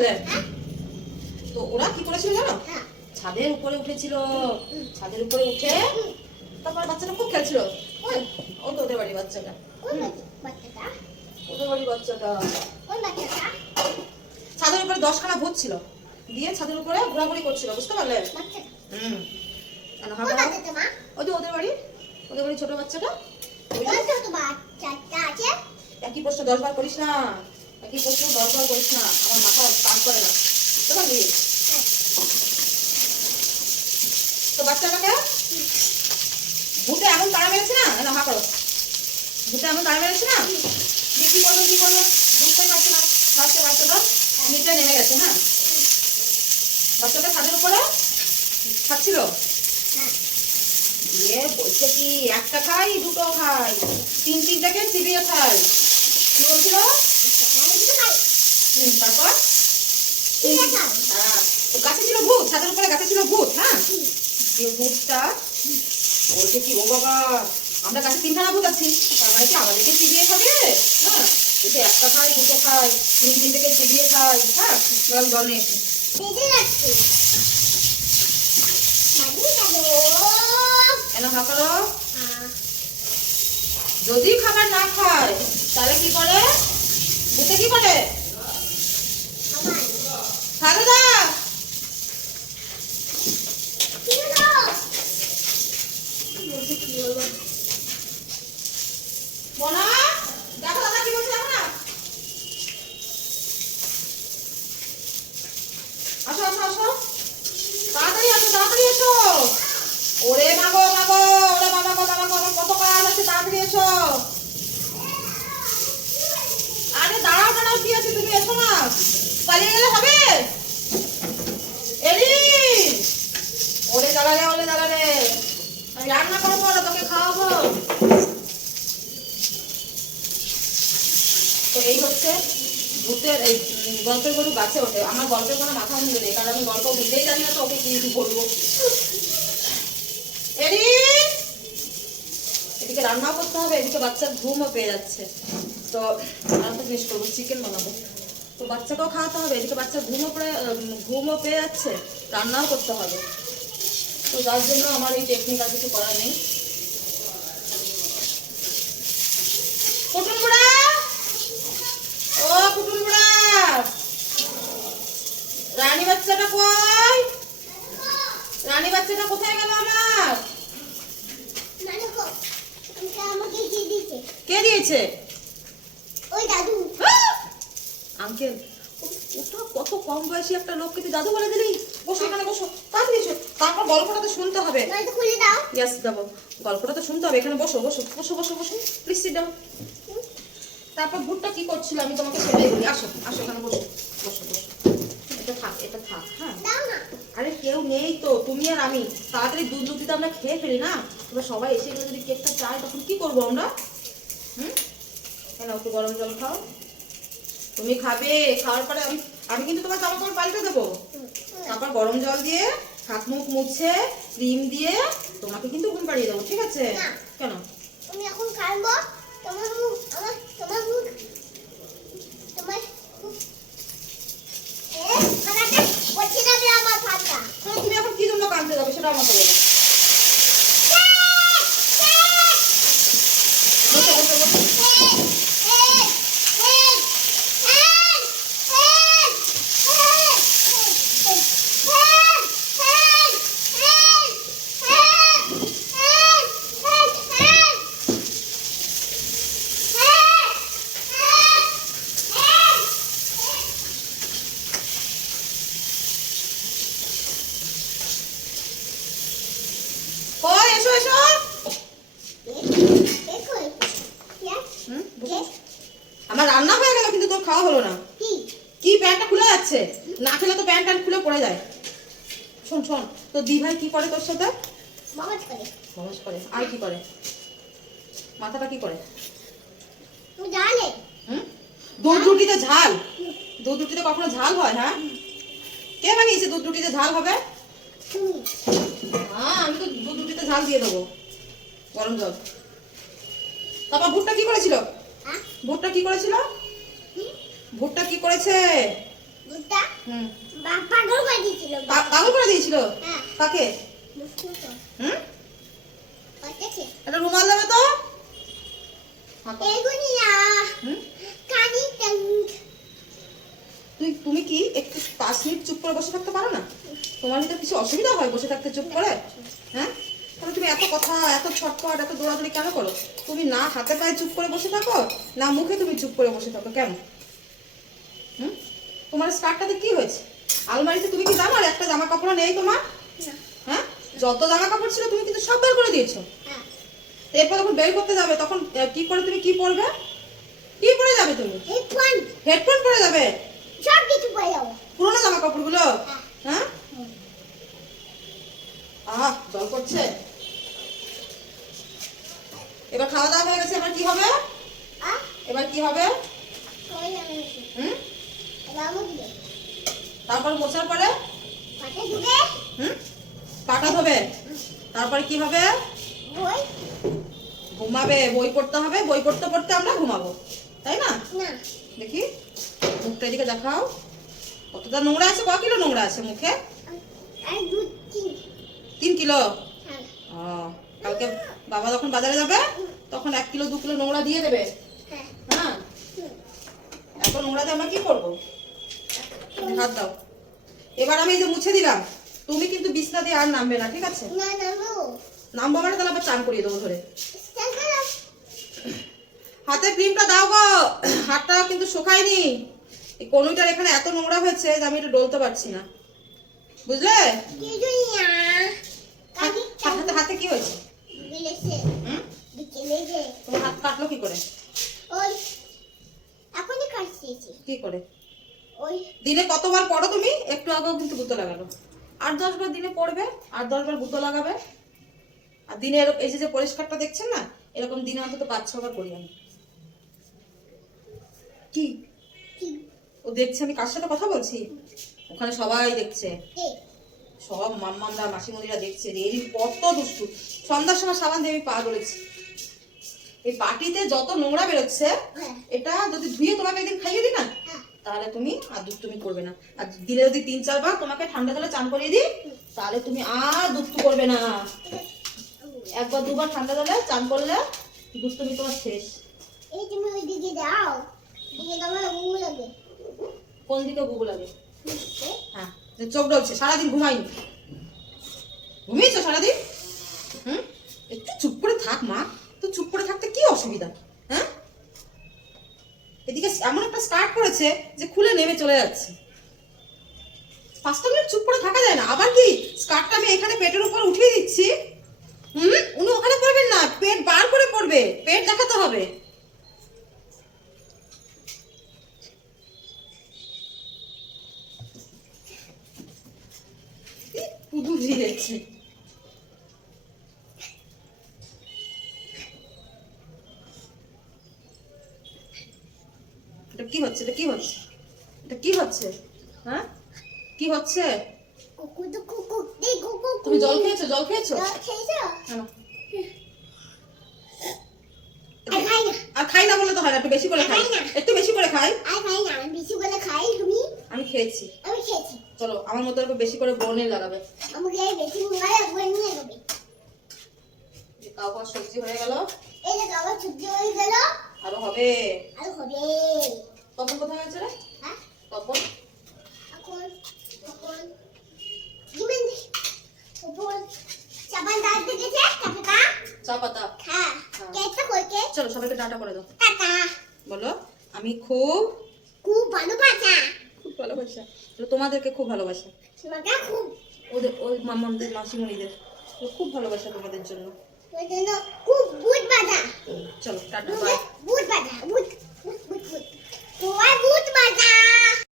পারলে তো ওরা কি করেছিল জানো? হ্যাঁ। ছাদের উপরে উঠেছিল। ছাদের উপরে উঠে তারপর বাচ্চাটা খুব খেলছিল। ও তো ওদের বাড়ি বাচ্চাটা। ওদের বাড়ি বাচ্চাটা। ছাদের উপরে দশখানা ভূত ছিল। দিয়ে ছাদের উপরে ঘোরাঘুরি করছিল বুঝতে পারলে? হুম। ওই যে ওদের বাড়ি ওদের বাড়ি ছোট বাচ্চাটা। একই প্রশ্ন দশ বার করিস না। প্রশ্ন দশ বার করিস না? আমার মাথা কাজ করে না। বুঝতে পারলি? তো বাচ্চাটাকে ভূতে এমন তাড়া মেরেছে না? না হা করো। ভূতে এমন তাড়া মেরেছে না? দিয়ে কি করব কি করব বুঝতেই পারছে না। বাচ্চা বাচ্চাটা নিচে নেমে গেছে হ্যাঁ? বাচ্চাটা ছাদের উপরে খাচ্ছিল? দিয়ে বলছে কি, একটা খাই, দুটো খাই। তিন তিনটাকে চিবিয়ে খাই। কি বলছিল? তারপর? ঠিক হ্যাঁ, গাছে ছিল ভূত ছাদের উপরে গাছে ছিল ভূত হ্যাঁ? ভূতটা বলছে কি ও বাবা আমরা গাছে তিনখানা ভূত আছি তার মানে কি আমাদেরকে চিবিয়ে খাবে? হ্যাঁ বলছে একটা খাই দুটো খাই তিন তিন থেকে চিবিয়ে খাই হ্যাঁ? জল নিয়ে হ্যাঁ। যদি খাবার না খায় তাহলে কি করে? ভূতে কি করে আমার খাবে না কি হলো বলছে কি বলব মনা দেখো দাদা কি বলছে দেখো না আসো আসো তাড়াতাড়ি আসো, তাড়াতাড়ি এসো। ওরে মাগো মাগো, ওরে বাবা গো কত কাজ আছে, তাড়াতাড়ি আরে দাঁড়াও দাঁড়াও, কি আছে, তুমি এসো না। পালিয়ে গেলে হবে। এলি ওরে দাঁড়া রে, ওরে দাঁড়া আমি রান্না করব না তোকে খাওয়াবো। এই হচ্ছে ভূতের এই গল্পের গরু গাছে ওঠে। আমার গল্পের কোনো মাথা মুন্ডে নেই, কারণ আমি গল্প বুঝতেই জানি না তো ওকে কি বলব। এরি এদিকে রান্নাও করতে হবে, এদিকে বাচ্চার ঘুমও পেয়ে যাচ্ছে। তো আর একটা জিনিস করব চিকেন বানাবো। তো বাচ্চাকেও খাওয়াতে হবে, এদিকে বাচ্চার ঘুমও পড়ে ঘুমও পেয়ে যাচ্ছে, রান্নাও করতে হবে। তো যার জন্য আমার এই টেকনিক আর কিছু করার নেই কুটুম বুড়া ও কুটুম বুড়া রানী বাচ্চাটা কই রানী বাচ্চাটা কোথায় গেল আমার মানে কো এটা আমাকে কি দিতে কে দিয়েছে ওই দাদু আঙ্কেল ওটা কত কম বয়সী একটা লোককে তুই দাদু বলে দিলি? বসো এখানে বসো। তাড়াতাড়ি এসো। তারপর গল্পটা তো শুনতে হবে। খুলে দাও। ইয়াস দেবো গল্পটা তো শুনতে হবে। এখানে বসো বসো বসো বসো বসো। প্লিজ সিট ডাউন তারপর ভুট্টা কি করছিল আমি তোমাকে সেটাই বলি। আসো আসো এখানে বসো বসো বসো। এটা থাক এটা থাক হ্যাঁ। দাও না। আরে কেউ নেই তো তুমি আর আমি। তাড়াতাড়ি দুধ দুধ দিতে আমরা খেয়ে ফেলি না? এবার সবাই এসে গেলে যদি কেকটা চায় তখন কি করব আমরা? হুম? কেন একটু গরম জল খাও। তুমি খাবে খাওয়ার পরে আমি আমি কিন্তু তোমার জামা কাপড় পাল্টে দেবো। তারপর গরম জল দিয়ে হাত মুখ মুছে ক্রিম দিয়ে তোমাকে কিন্তু ঘুম পাড়িয়ে দেবো ঠিক আছে? কেন? তুমি এখন তোমার মুখ আমার তোমার মুখ তোমার তো তুমি এখন কি জন্য কাঁদতে যাবে সেটা আমাকে বলো বসো বসো বসো কই এসো এসো হুম, বসো। আমার রান্না হয়ে গেল কিন্তু তোর খাওয়া হলো না। কি? প্যান্টটা খুলে যাচ্ছে? না খেলে তো প্যান্ট প্যান্ট খুলে পড়ে যায়। শোন শোন তো দি ভাই কি করে তোর সাথে? সহজ করে। আর কি করে? মাথাটা কি করে? হুম? দুধ রুটিতে ঝাল। দুধ রুটিতে কখনো ঝাল হয় হ্যাঁ? কে বানিয়েছে দুধ রুটিতে ঝাল হবে? হ্যাঁ আমি তো দুধ রুটিতে ঝাল দিয়ে দেবো। গরম জল। তারপর ভুট্টা কি করেছিল? ভুট্টা কি করেছিল? ভুট্টা কি করেছে? পাগল করে দিয়েছিল। হ্যাঁ। কাকে? হুম? একটা রুমাল দেবে তো? হাঁটো। এগুলি না হুম? কানি ট্যাঙ্ক। তুই তুমি কি একটু পাঁচ মিনিট চুপ করে বসে থাকতে পারো না? তোমার ভিতরে কিছু অসুবিধা হয় বসে থাকতে চুপ করে? হ্যাঁ? তাহলে তুমি এত কথা এত ছটপট এত দৌড়াদৌড়ি কেন করো? তুমি না হাতে পায়ে চুপ করে বসে থাকো না মুখে তুমি চুপ করে বসে থাকো কেন? হুম? তোমার স্কার্টটাতে কি হয়েছে? আলমারিতে তুমি কি জানো আর একটা জামা কাপড় নেই তোমার? হ্যাঁ? যত জামা কাপড় ছিল তুমি কিন্তু সব বের করে দিয়েছ। হ্যাঁ। এরপর যখন বের করতে যাবে তখন কি করে তুমি কি পরবে? কি পরে যাবে তুমি? হেডফোন। হেডফোন পরে যাবে? সব কিছু পরে যাব। পুরোনো জামা কাপড়গুলো হ্যাঁ। হ্যাঁ? আহ জল করছে এবার খাওয়া দাওয়া হয়ে গেছে এবার কি হবে? এবার কি হবে? হুম? তারপর মোছার পরে? হুম? পাটা ধোবে? তারপরে কি হবে? ঘুমাবে। বই পড়তে হবে। বই পড়তে পড়তে আমরা ঘুমাবো। তাই না? দেখি। মুখটা এদিকে দেখাও। কতটা নোংরা আছে? ক কিলো নোংরা আছে মুখে? তিন কিলো? হ্যাঁ। ও। কালকে বাবা যখন বাজারে যাবে তখন এক কিলো দু কিলো নোংরা দিয়ে দেবে। হ্যাঁ। হ্যাঁ? এত নোংরাতে আমরা কি করব? হাত দাও। এবার আমি এই যে মুছে দিলাম তুমি কিন্তু বিছনা দিয়ে আর নামবে না ঠিক আছে? নামবো। মানে তাহলে আবার চান করিয়ে দেবো ধরে। হাতে ক্রিমটা দাও গো। হাতটা কিন্তু শুকায়নি। এই কনুইটার এখানে এত নোংরা হয়েছে যে আমি এটা ডলতে পারছি না। বুঝলে কিছুই না কানি হাত- হাতে হাতে কি হয়েছে বিলেছে হুম? বিকেলে যে তোমার হাত কাটলো কি করে? ওই এখনই কাটছিয়েছি কি করে? ওই দিনে কতবার পড়ো তুমি? একটু আগেও কিন্তু গুঁতো লাগালো। আট দশ বার দিনে পড়বে আট দশ বার গুঁতো লাগাবে। আর দিনে এরকম এই যে পরিষ্কারটা দেখছেন না এরকম দিনে অন্তত পাঁচ ছ বার করি আমি। কি? ও দেখছে আমি কার সাথে কথা বলছি? ওখানে সবাই দেখছে। সব মাম্মামরা মাসিমণিরা দেখছে এরই কত দুষ্টু। সন্ধ্যার সময় সাবান দিয়ে আমি পা ধরেছি এই বাটিতে যত নোংরা বেরোচ্ছে হ্যাঁ। এটা যদি ধুয়ে তোমাকে একদিন খাইয়ে দিই না হ্যাঁ। তাহলে তুমি আর দুষ্টুমি করবে না। আর দিলে যদি তিন চারবার তোমাকে ঠান্ডা জলে চান করিয়ে দিই তাহলে তুমি আর দুধ করবে না। একবার দুবার ঠান্ডা জলে চান করলে দুষ্টুমি তোমার শেষ। এই তুমি ওই দিকে যাও। দিকে তোমার ঘুম লাগে। কোন দিকে গুগু লাগে? হ্যাঁ চোখ ডলছে সারাদিন ঘুমাইনি ঘুমিয়েছো সারাদিন? হুম? একটু চুপ করে থাক মা। তো চুপ করে থাকতে কি অসুবিধা? হ্যাঁ? এদিকে এমন একটা স্টার্ট করেছে যে খুলে নেমে চলে যাচ্ছে। পাঁচটা মিনিট চুপ করে থাকা যায় না। আবার কি? স্কার্টটা আমি এখানে পেটের উপর উঠিয়ে দিচ্ছি। হুম? উনি ওখানে পড়বেন না। পেট বার করে পড়বে। পেট দেখাতে হবে। পুদু দিয়ে হচ্ছে? এটা কি হচ্ছে? এটা কি হচ্ছে? হ্যাঁ? কি হচ্ছে? কুকু তো কুকু এই কুকু তুমি জল খেয়েছো? জল খেয়েছো? আর খাই না। বলে তো হয় না একটু বেশি করে খাই। একটু বেশি করে খাই। বেশি করে তুমি? আমি খেয়েছি। আমি খেয়েছি। চলো আমার মতো একটু বেশি করে বনে লাগাবে। আমাকে বেশি নিয়ে যাবে কাউ সবজি হয়ে গেল। এই যে খাবার ছুটি হয়ে গেল। আরও হবে। আর হবে। তখন কোথায় হয়েছে রে? হ্যাঁ? তখন চা পাতা হ্যাঁ। চলো সবাইকে টাটা করে দাও। টাটা। বলো আমি খুব খুব ভালো বাচ্চা খুব ভালোবাসা। তো তোমাদেরকে খুব ভালোবাসা। খুব। ওদের ওই মামাদের মাসিমণিদের। খুব ভালোবাসা তোমাদের জন্য। খুব বুট বাজা চলো টাটা বাই বুট বাজা বুট। ওই ভূত বাজার